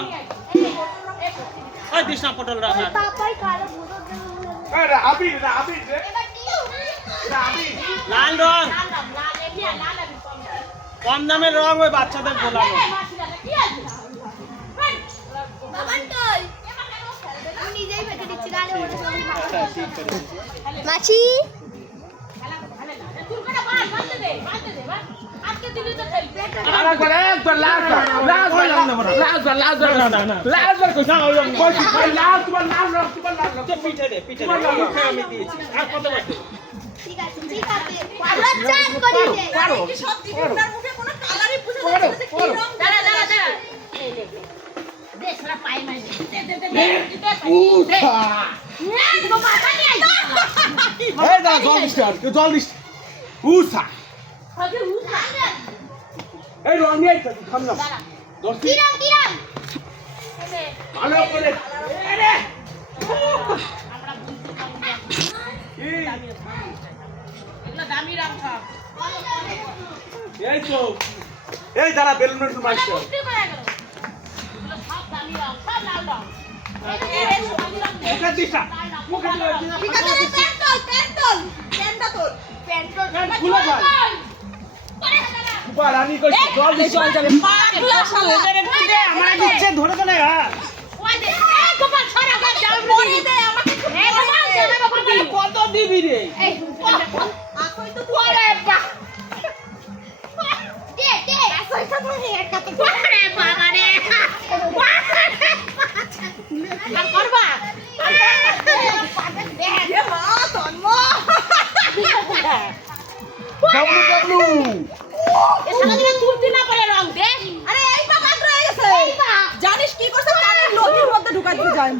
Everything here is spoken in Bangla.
রং ওই দিস না পটল রং লাল রং কম দামের রং ওই বাচ্চাদের গোলানো মাছি জল দিস উষা এই রং নিয়ে থামলাম ভালো করে এই তো এই দাঁড়া বেলুন একটু মারছো ধরে তো না কত দিবি রে জানিস কি করছে নদীর মধ্যে ঢুকাতে যায়